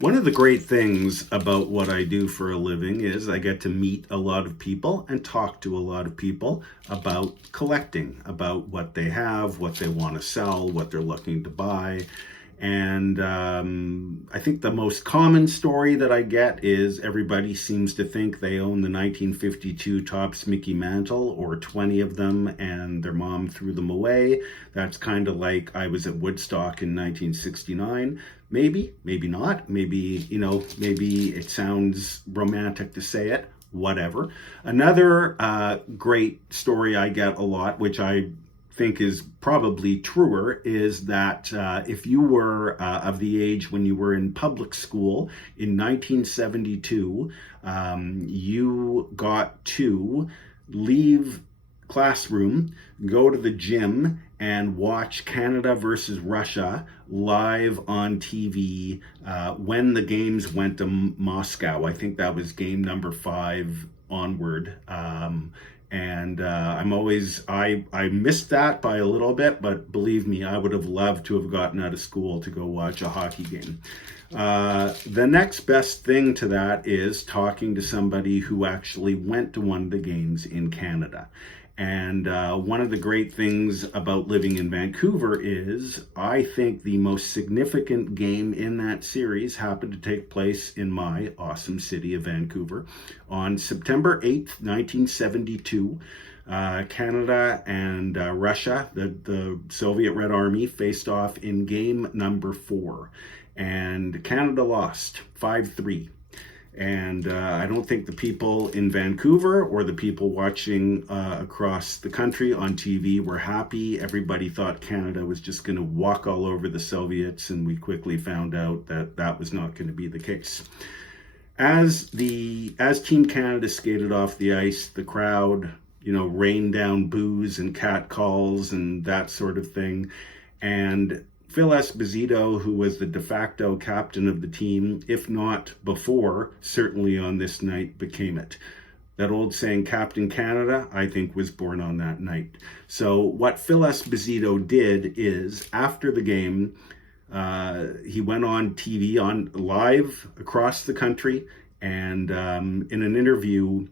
One of the great things about what I do for a living is I get to meet a lot of people and talk to a lot of people about collecting, about what they have, what they want to sell, what they're looking to buy. And I think the most common story that I get is everybody seems to think they own the 1952 Topps Mickey Mantle, or 20 of them, and their mom threw them away. That's kind of like I was at Woodstock in 1969. Maybe, maybe not. Maybe, maybe it sounds romantic to say it. Whatever. Another great story I get a lot, which I think is probably truer, is that if you were of the age when you were in public school in 1972, you got to leave classroom, go to the gym, and watch Canada versus Russia live on TV when the games went to Moscow. I think that was game number 5 onward. I missed that by a little bit, but believe me, I would have loved to have gotten out of school to go watch a hockey game. The next best thing to that is talking to somebody who actually went to one of the games in Canada. And one of the great things about living in Vancouver is I think the most significant game in that series happened to take place in my awesome city of Vancouver on September 8th, 1972. Canada and Russia, the Soviet Red Army, faced off in game number 4. And Canada lost 5-3. And I don't think the people in Vancouver or the people watching across the country on TV were happy. Everybody thought Canada was just going to walk all over the Soviets, and we quickly found out that that was not going to be the case. As Team Canada skated off the ice, the crowd, rained down boos and catcalls and that sort of thing. And Phil Esposito, who was the de facto captain of the team, if not before, certainly on this night became it. That old saying, Captain Canada, I think was born on that night. So what Phil Esposito did is, after the game, he went on TV, on live across the country, and in an interview,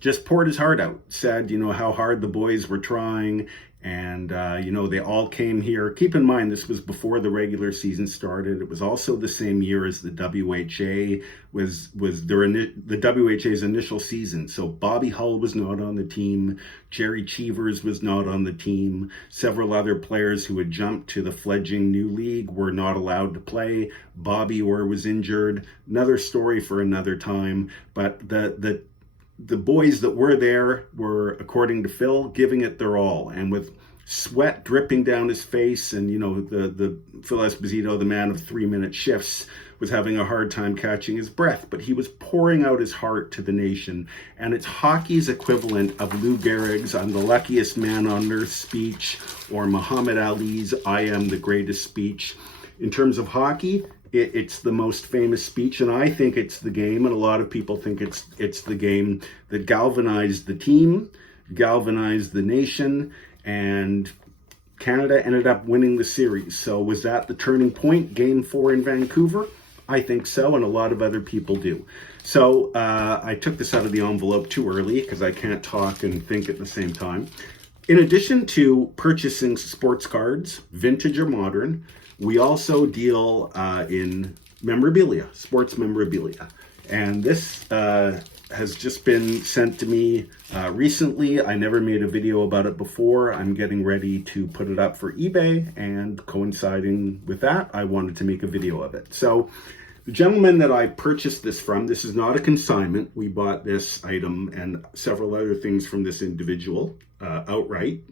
just poured his heart out, said, how hard the boys were trying. And, they all came here. Keep in mind, this was before the regular season started. It was also the same year as the WHA was the WHA's initial season. So Bobby Hull was not on the team. Jerry Cheevers was not on the team. Several other players who had jumped to the fledgling new league were not allowed to play. Bobby Orr was injured. Another story for another time. But the boys that were there were, according to Phil, giving it their all, and with sweat dripping down his face. And the Phil Esposito, the man of 3-minute shifts, was having a hard time catching his breath, but he was pouring out his heart to the nation. And it's hockey's equivalent of Lou Gehrig's "I'm the luckiest man on earth" speech, or Muhammad Ali's "I am the greatest" speech. In terms of hockey, it's the most famous speech, and I think it's the game, and a lot of people think it's the game that galvanized the team, galvanized the nation, and Canada ended up winning the series. So was that the turning point, game 4 in Vancouver? I think so, and a lot of other people do. So I took this out of the envelope too early because I can't talk and think at the same time. In addition to purchasing sports cards, vintage or modern, we also deal in memorabilia, sports memorabilia. And this has just been sent to me recently. I never made a video about it before. I'm getting ready to put it up for eBay, and coinciding with that, I wanted to make a video of it. So the gentleman that I purchased this from, this is not a consignment. We bought this item and several other things from this individual outright.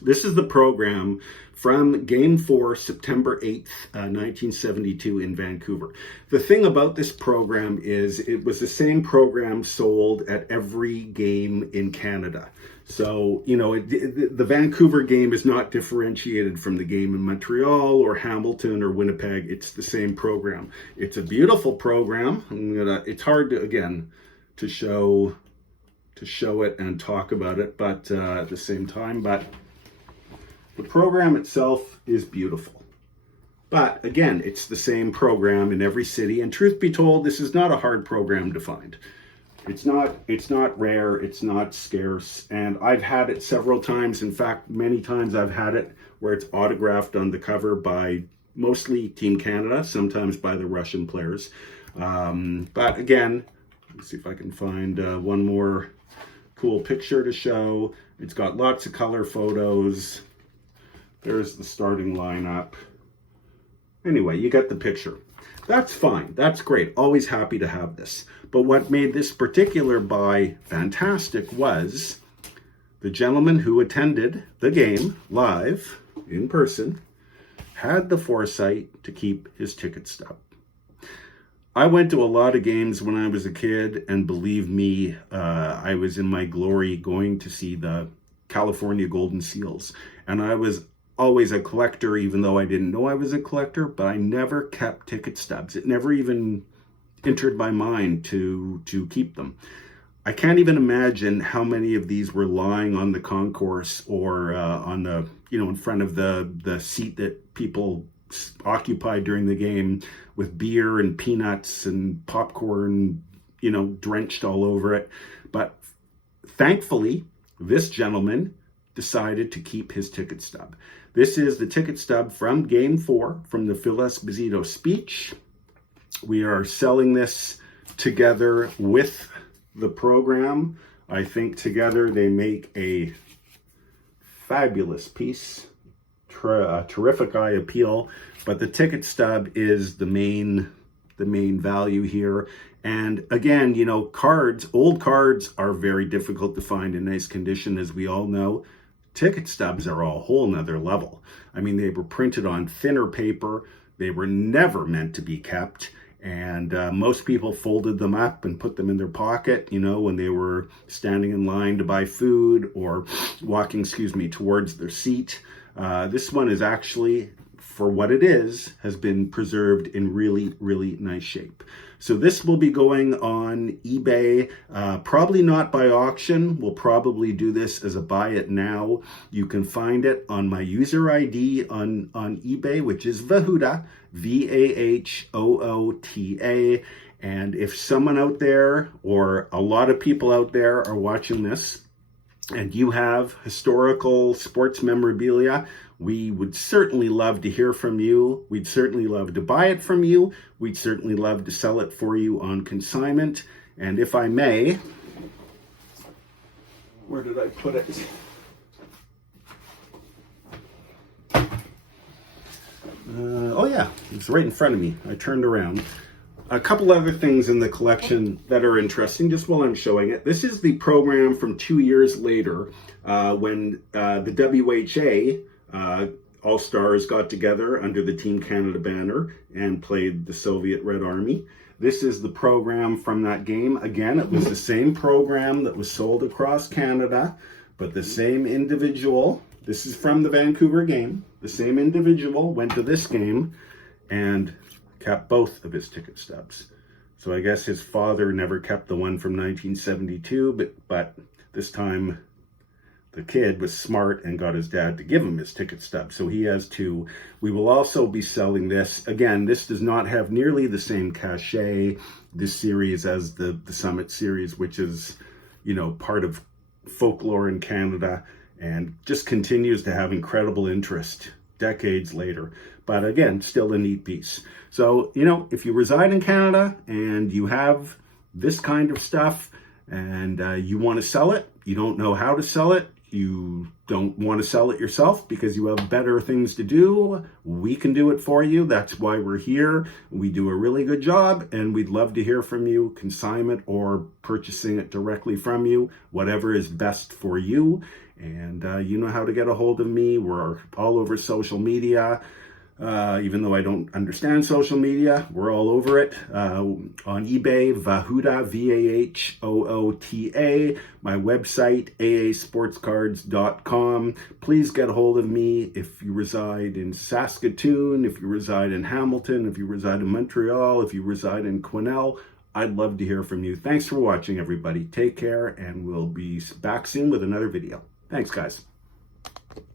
This is the program from Game 4, September 8th, 1972 in Vancouver. The thing about this program is it was the same program sold at every game in Canada. So, the Vancouver game is not differentiated from the game in Montreal or Hamilton or Winnipeg. It's the same program. It's a beautiful program. It's hard to show it and talk about it, but at the same time, but the program itself is beautiful. But again, it's the same program in every city. And truth be told, this is not a hard program to find. It's not rare, it's not scarce. And I've had it several times. In fact, many times I've had it where it's autographed on the cover by mostly Team Canada, sometimes by the Russian players. But again, let's see if I can find one more cool picture to show. It's got lots of color photos. There's the starting lineup. Anyway, you get the picture. That's fine. That's great. Always happy to have this. But what made this particular buy fantastic was the gentleman who attended the game live in person had the foresight to keep his ticket stub. I went to a lot of games when I was a kid, and believe me, I was in my glory going to see the California Golden Seals. And I was always a collector, even though I didn't know I was a collector, but I never kept ticket stubs. It never even entered my mind to keep them. I can't even imagine how many of these were lying on the concourse or on the, in front of the seat that people occupied during the game with beer and peanuts and popcorn, drenched all over it. But thankfully, this gentleman decided to keep his ticket stub. This is the ticket stub from Game 4 from the Phil Esposito speech. We are selling this together with the program. I think together they make a fabulous piece, terrific eye appeal, but the ticket stub is the main value here. And again, old cards are very difficult to find in nice condition, as we all know. Ticket stubs are a whole nother level. I mean, they were printed on thinner paper. They were never meant to be kept. And most people folded them up and put them in their pocket, when they were standing in line to buy food or walking, towards their seat. This one is actually, for what it is, has been preserved in really, really nice shape. So this will be going on eBay, probably not by auction. We'll probably do this as a buy it now. You can find it on my user ID on eBay, which is Vahoota, Vahoota. And if someone out there or a lot of people out there are watching this and you have historical sports memorabilia, we would certainly love to hear from you. We'd certainly love to buy it from you. We'd certainly love to sell it for you on consignment. And if I may, where did I put it? Oh yeah, it's right in front of me. I turned around. A couple other things in the collection that are interesting, just while I'm showing it. This is the program from 2 years later when the WHA All-Stars got together under the Team Canada banner and played the Soviet Red Army. This is the program from that game. Again, it was the same program that was sold across Canada, but the same individual, this is from the Vancouver game, the same individual went to this game and kept both of his ticket stubs. So I guess his father never kept the one from 1972, but this time the kid was smart and got his dad to give him his ticket stub. So he has two. We will also be selling this. Again, this does not have nearly the same cachet, this series, as the Summit series, which is, part of folklore in Canada and just continues to have incredible interest decades later. But again, still a neat piece. So, if you reside in Canada and you have this kind of stuff and you want to sell it, you don't know how to sell it, you don't want to sell it yourself because you have better things to do, we can do it for you. That's why we're here. We do a really good job, and we'd love to hear from you, consignment or purchasing it directly from you, whatever is best for you. And you know how to get a hold of me. We're all over social media. Even though I don't understand social media, we're all over it. On eBay, Vahoota, Vahoota. My website, aasportscards.com. Please get a hold of me if you reside in Saskatoon, if you reside in Hamilton, if you reside in Montreal, if you reside in Quesnel. I'd love to hear from you. Thanks for watching, everybody. Take care, and we'll be back soon with another video. Thanks, guys.